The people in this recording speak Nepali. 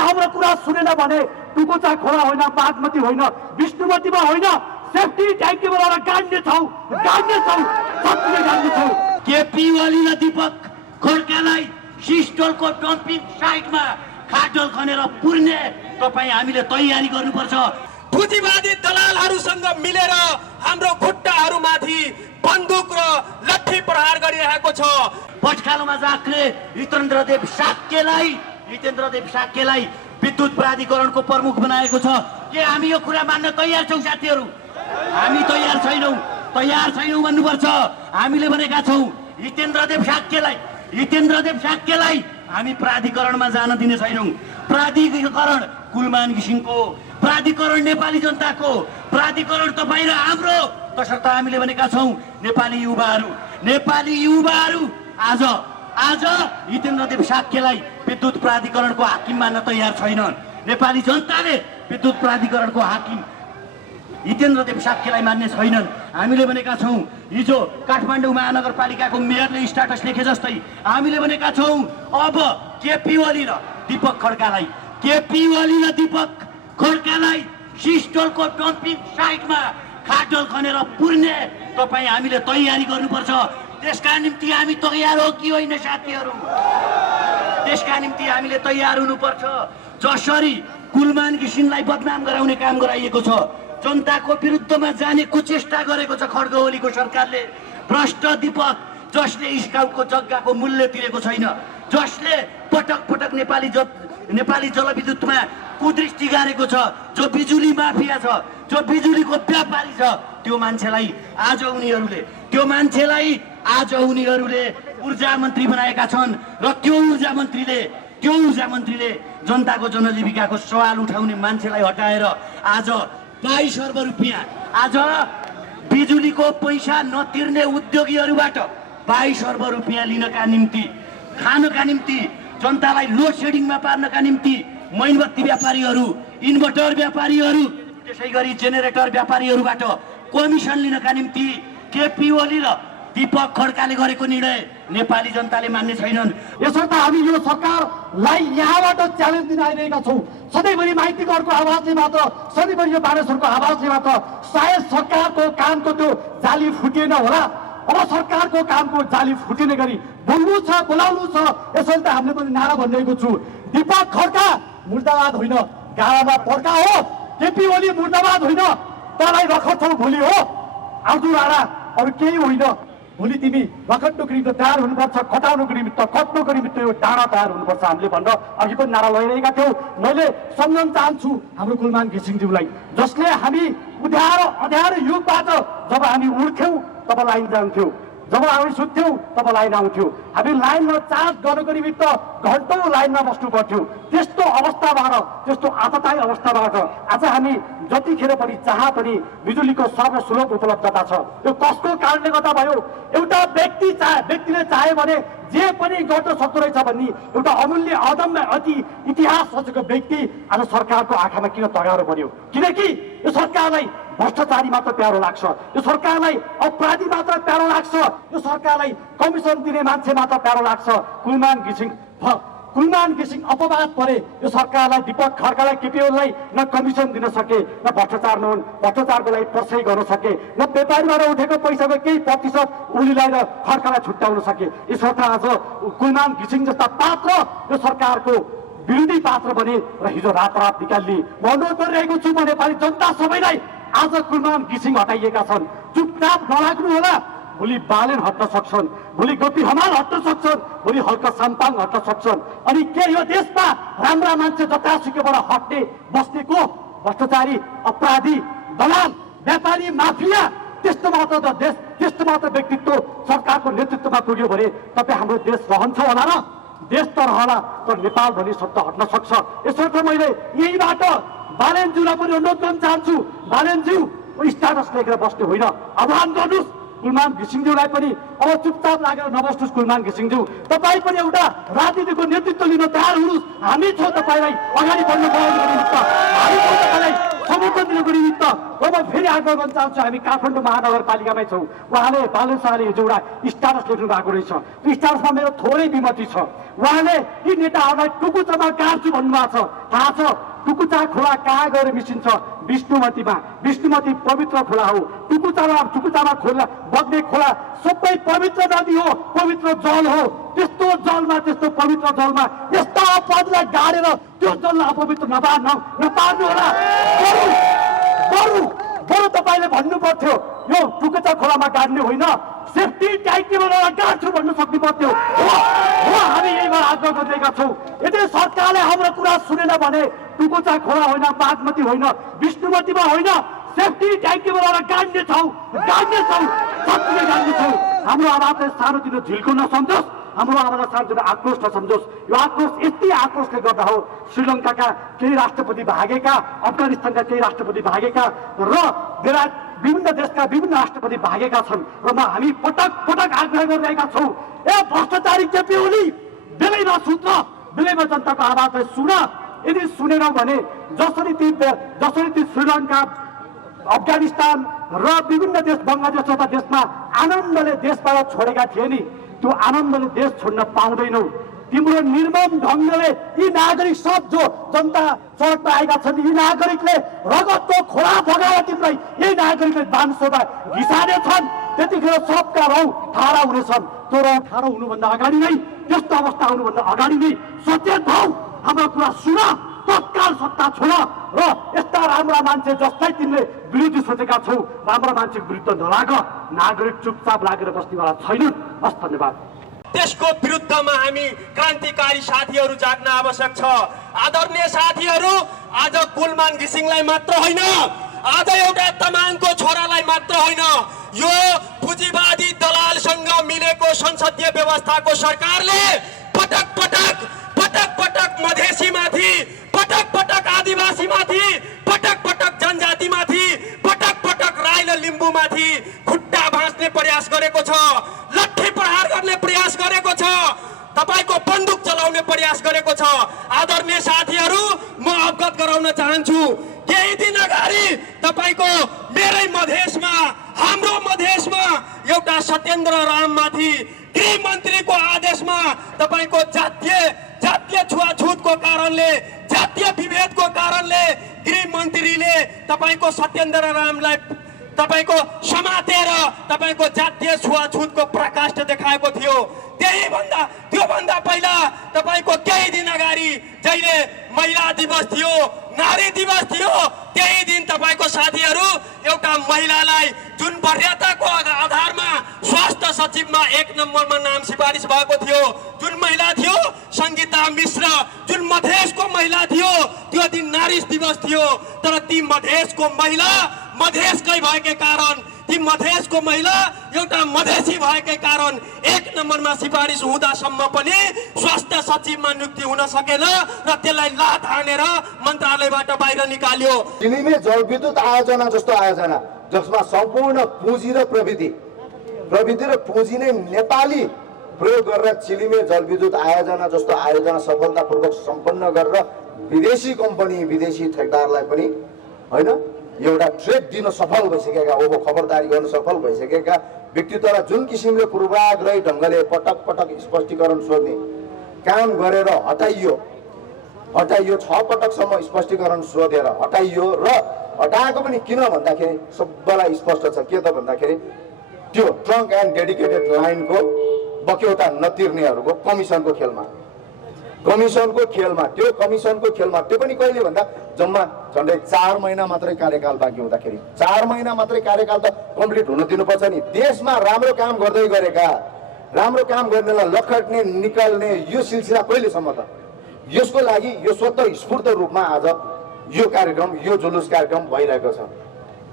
हाम्रो कुरा सुनेन भने टुकुचा खोला होइन, बागमती होइन, विष्णुमतीमा होइन, सेफ्टी ट्याङ्कीमा लगाएर गाड्नेछौँ, सबैले गाड्नेछौँ। केपी ओली र दीपक खड्कालाई सिस्टोलको डम्पिङ साइटमा खाडल खनेर पुर्ने तपाईँ हामीले तयारी गर्नुपर्छ। पुँजीवादी दलालहरूसँग मिलेर हाम्रो खुट्टाहरूमाथि बन्दुक र लट्ठी प्रहार गरिरहेको छ। पटखालोमा जाक्रे हितेन्द्रदेव साक्यलाई विद्युत प्राधिकरणको प्रमुख बनाएको छ। के हामी यो कुरा मान्न तयार छौँ साथीहरू? हामी तयार छैनौँ भन्नुपर्छ। हामीले भनेका छौँ हितेन्द्रदेव साक्यलाई हामी प्राधिकरणमा जान दिने छैनौँ। प्राधिकरण कुलमान घिसिङको, प्राधिकरण नेपाली जनताको, प्राधिकरण तपाईँ र हाम्रो। तसर्थ हामीले भनेका छौँ नेपाली युवाहरू आज हितेन्द्रदेव साक्यलाई विद्युत प्राधिकरणको हाकिम मान्न तयार छैनन्। नेपाली जनताले विद्युत प्राधिकरणको हाकिम हितेन्द्रदेव साक्यलाई मान्ने छैनन्। हामीले भनेका छौँ हिजो काठमाडौँ महानगरपालिकाको मेयरले स्ट्याटस लेखे जस्तै हामीले भनेका छौँ अब केपी ओली र दीपक खड्कालाई सिस्टोलको डम्पिङ साइटमा खाडल खनेर पुर्ने तपाईँ हामीले तयारी गर्नुपर्छ। त्यसका निम्ति हामी तयार हो कि होइन साथीहरू? त्यसका निम्ति हामीले तयार हुनुपर्छ। जसरी कुलमान घिसिङलाई बदनाम गराउने काम गराइएको छ, जनताको विरुद्धमा जाने कुचेष्टा गरेको छ खड्ग ओलीको सरकारले। भ्रष्ट दीपक जसले स्काउटको जग्गाको मूल्य तिरेको छैन, जसले पटक पटक नेपाली जलविद्युतमा कुदृष्टि गरेको छ, जो बिजुली माफिया छ, जो बिजुलीको व्यापारी छ, त्यो मान्छेलाई आज उनीहरूले ऊर्जा मन्त्री बनाएका छन्। र त्यो ऊर्जा मन्त्रीले जनताको जनजीविकाको सवाल उठाउने मान्छेलाई हटाएर आज 22 अर्ब रुपियाँ, आज बिजुलीको पैसा नतिर्ने उद्योगीहरूबाट 22 अर्ब रुपियाँ लिनका निम्ति, खानका निम्ति, जनतालाई लोड सेडिङमा पार्नका निम्ति मैनबत्ती व्यापारीहरू, इन्भर्टर व्यापारीहरू, त्यसै गरी जेनेरेटर व्यापारीहरूबाट कमिसन लिनका निम्ति केपी ओली र दीपक खड्काले गरेको निर्णय नेपाली जनताले मान्ने छैनन्। यसर्थ हामी यो सरकारलाई यहाँबाट च्यालेन्ज दिन आइरहेका छौँ। सधैँभरि माइतीहरूको आवाजले मात्र, सधैँभरि यो मानिसहरूको आवाजले मात्र सायद सरकारको कामको त्यो जाली फुटिएन होला। अब सरकारको कामको जाली फुटिने गरी बोल्नु छ, बोलाउनु छ। यसर्थ हामीले पनि नारा भनिरहेको छु, दीपक खड्का मुर्दाबाद होइन, गाडामा पर्का हो। केपी ओली मुर्दाबाद होइन, तँलाई रखड्छौ भोलि हो। आजु राणा अरू केही होइन। भोलि तिमी रखड्नुको निमित्त तयार हुनुपर्छ, खटाउनुको निमित्त, कट्नुको निमित्त यो डाँडा तयार हुनुपर्छ। हामीले भन्न अघि पनि नारा लगाइरहेका थियौँ। मैले सम्झन चाहन्छु हाम्रो कुलमान घिसिङज्यूलाई, जसले हामी अँध्यारो युगबाट जब हामी उड्थ्यौँ तब लाइन जान्थ्यौँ, जब हामी सुत्थ्यौँ तब लाइन आउँथ्यौँ। हामी लाइनमा चार्ज गर्नको निमित्त घन्टौँ लाइनमा बस्नु पर्थ्यो। त्यस्तो अवस्थाबाट, त्यस्तो आपतकालीन अवस्थाबाट आज हामी जतिखेर पनि जहाँ पनि बिजुलीको सर्वसुलभ उपलब्धता छ। यो कसको कारणले गर्दा भयो? एउटा व्यक्तिले चाहे भने जे पनि गर्न सक्दो रहेछ भन्ने एउटा अमूल्य अदम्य अति इतिहास रचेको व्यक्ति आज सरकारको आँखामा किन तगारो पर्यो? किनकि यो सरकारलाई भ्रष्टाचारी मात्र प्यारो लाग्छ, यो सरकारलाई अपराधी मात्र प्यारो लाग्छ, यो सरकारलाई कमिसन दिने मान्छे मात्र प्यारो लाग्छ। कुलमान घिसिङ अपवाद परे। यो सरकारलाई, दीपक खड्कालाई, केपी ओलीलाई न कमिसन दिन सके, न भ्रष्टाचारको लागि पर्साइ गर्न सके, न व्यापारीबाट उठेको पैसाको केही प्रतिशत ओलीलाई र खड्कालाई छुट्याउन सके। यसर्थ आज कुलमान घिसिङ जस्ता पात्र यो सरकारको विरोधी पात्र बने र हिजो रातारात निकालिए। म अनुरोध गरिरहेको छु, म नेपाली जनता सबैलाई, आज कुलमान घिसिङ हटाइएका छन्, चुपचाप नलाग्नु होला। भोलि बालेन हट्न सक्छन्, भोलि गोपी हमाल हट्न सक्छन्, भोलि हल्का साम्पाङ हट्न सक्छन्। अनि के यो देशमा राम्रा मान्छे जतासुकैबाट हट्ने बस्ने को? भ्रष्टाचारी, अपराधी, दलाल, व्यापारी, माफिया, त्यस्तो मात्र व्यक्तित्व सरकारको नेतृत्वमा पुग्यो भने तपाईँ हाम्रो देश रहन्छ होला र? देश त रहला, तर नेपाल भन्ने शब्द हट्न सक्छ। यसर्थ मैले यहीबाट बालेनज्यूलाई पनि अनुरोध गर्न चाहन्छु, बालेनज्यू स्ट्याटस लेखेर बस्ने होइन, आह्वान गर्नुहोस्। कुलमान घिसिङज्यूलाई पनि अब चुपचाप लागेर नबस्नुहोस्। कुलमान घिसिङज्यू, तपाईँ पनि एउटा राजनीतिको नेतृत्व लिन तयार हुनुहोस्। हामी छौँ तपाईँलाई अगाडि बढ्नु, हामी छौँ तपाईँलाई समर्थन दिनुको निमित्त अब फेरि आग्रह गर्न चाहन्छु। हामी काठमाडौँ महानगरपालिकामै छौँ। उहाँले बालु शाहले हिजो एउटा स्ट्याटस लेख्नु भएको रहेछ। त्यो स्ट्याटसमा मेरो थोरै विमति छ। उहाँले यी नेताहरूलाई टुकुचामा गाड्छु भन्नुभएको छ। थाहा छ टुकुचा खोला कहाँ गएर मिसिन्छ? विष्णुमतीमा। विष्णुमती पवित्र खोला हो। टुकुचामा खोला बग्ने खोला सबै पवित्र नदी हो, पवित्र जल हो। त्यस्तो जलमा, त्यस्तो पवित्र जलमा यस्ता अपराधलाई गाडेर त्यो जललाई अपवित्र नपार्नु होला। बरु तपाईँले भन्नु पर्थ्यो यो टुकुचा खोलामा गाड्ने होइन, सेफ्टी ट्याङ्की बनाएर गाड्छु भन्नु सक्नु पर्थ्यो। हामी यहीबाट आग्रह गरिरहेका छौँ। यदि सरकारले हाम्रो कुरा सुनेन भने टुकुचा खोला होइन, बागमती होइन, विष्णुमतीमा होइन, सेफ्टी ट्याङ्की बनाएर गाड्नेछौँ। हाम्रो आवाजलाई सानोतिनो झिल्को नसम्झोस्, हाम्रो आवाजलाई सानोतिनो आक्रोश नसम्झोस्। यो आक्रोश यति आक्रोशले गर्दा हो श्रीलङ्काका केही राष्ट्रपति भागेका, अफगानिस्तानका केही राष्ट्रपति भागेका र विभिन्न देशका विभिन्न राष्ट्रपति भागेका छन्। र हामी पटक पटक आग्रह गरिरहेका छौँ, ए भ्रष्टाचारी केपी ओली बेलैमा सुत्न, बेलैमा जनताको आवाजलाई सुन। यदि सुनेनौ भने जसरी ती श्रीलङ्का, अफगानिस्तान र विभिन्न देश, बङ्गलादेश जस्ता देशमा आनन्दले देशबाट छोडेका थिए नि, त्यो आनन्दले देश छोड्न पाउँदैनौ। तिम्रो निर्मम ढङ्गले यी नागरिक सब जो जनता सडकमा आएका छन्, यी नागरिकले रगतको खोला बगाएर तिमीलाई यही नागरिकले बानसोदा घिसाने छन्। त्यतिखेर सबका रौँ ठाडा हुनेछन्। त्यो रौँ ठाडो हुनुभन्दा अगाडि नै, त्यस्तो अवस्था आउनुभन्दा अगाडि नै सचेत भऊ, हाम्रो कुरा सुन, तत्काल सत्ता छोड र यस्ता राम्रा मान्छे जसलाई तिमीले विरोधी सोचेका छौ, राम्रा मान्छेको विरुद्ध नलाग। नागरिक चुपचाप लागेर बस्नेवाला छैनन्। हस्, धन्यवाद। त्यसको विरुद्धमा हामी क्रान्तिकारी साथीहरू जाग्न आवश्यक छ। आदरणीय साथीहरू, आज कुलमान घिसिङलाई मात्र होइन, आज एउटा तमाङको छोरालाई मात्र होइन, यो पुँजीवादी दलालसँग मिलेको संसदीय व्यवस्थाको सरकारले पटक पटक मधेसीमाथि, पटक आदिवासीमाथि, पटक जनजातिमाथि, पटक राई र लिम्बूमाथि खुट्टा भाँच्ने प्रयास गरेको छ, लट्ठी प्रहार गर्ने प्रयास गरेको छ, तपाईको बन्दुक चलाउने प्रयास गरेको छ। आदरणीय साथीहरू, म अवगत गराउन चाहन्छु, केही दिन अगाडि तपाईको मेरै मधेसमा, हाम्रो मधेसमा एउटा सत्येन्द्र राममाथि गृह मन्त्रीको आदेशमा तपाईको जातीय छुवाछुतको कारणले, जातीय विभेदको कारणले गृह मन्त्रीले तपाईको सत्येन्द्र रामलाई तपाईको समातेर तपाईको जातीय छुवाछुतको प्रकाश देखाएको थियो। त्योभन्दा पहिला तपाईको केही दिन अगाडि जहिले महिला दिवस थियो, नारी दिवस थियो, त्यही दिन तपाईको साथीहरू एउटा महिलालाई जुन वरियताको आधारमा स्वास्थ्य सचिवमा 1 नम्बरमा नाम सिफारिस भएको थियो, जुन महिला थियो सङ्गीता मिश्र, जुन मधेसको महिला थियो, त्यो दिन नारी दिवस थियो। तर ती मधेसको महिला मधेसकै भएकै कारण, ती मधेसको महिला एउटा मधेसी भएकै कारण 1 नम्बरमा सिफारिस हुँदासम्म पनि स्वास्थ्य सचिवमा नियुक्ति हुन सकेन र त्यसलाई लात हानेर मन्त्रालयबाट बाहिर निकाल्यो। चिलिमे जलविद्युत आयोजना जस्तो आयोजना जसमा सम्पूर्ण पुँजी र प्रविधि र पुँजी नै नेपाली प्रयोग गरेर चिलिमे जलविद्युत आयोजना जस्तो आयोजना सफलतापूर्वक सम्पन्न गरेर विदेशी कम्पनी, विदेशी ठेकदारलाई पनि होइन एउटा ट्रेड दिन सफल भइसकेका, अब खबरदारी गर्न सफल भइसकेका व्यक्तित्वलाई जुन किसिमले पूर्वाग्रही ढङ्गले पटक स्पष्टीकरण सोध्ने काम गरेर हटाइयो। 6 पटकसम्म स्पष्टीकरण सोधेर हटाइयो र हटाएको पनि किन भन्दाखेरि सबैलाई स्पष्ट छ के त भन्दाखेरि त्यो ट्रङ्क एन्ड डेडिकेटेड लाइनको बक्यौता नतिर्नेहरूको कमिसनको खेलमा त्यो पनि कहिले भन्दा जम्मा झन्डै 4 महिना मात्रै कार्यकाल बाँकी हुँदाखेरि 4 महिना मात्रै कार्यकाल त कम्प्लिट हुन दिनुपर्छ नि। देशमा राम्रो काम गर्दै गरेका, राम्रो काम गर्नेलाई लखट्ने निकाल्ने यो सिलसिला कहिलेसम्म त? यसको लागि यो स्वतः स्फूर्त रूपमा आज यो कार्यक्रम, यो जुलुस कार्यक्रम भइरहेको छ।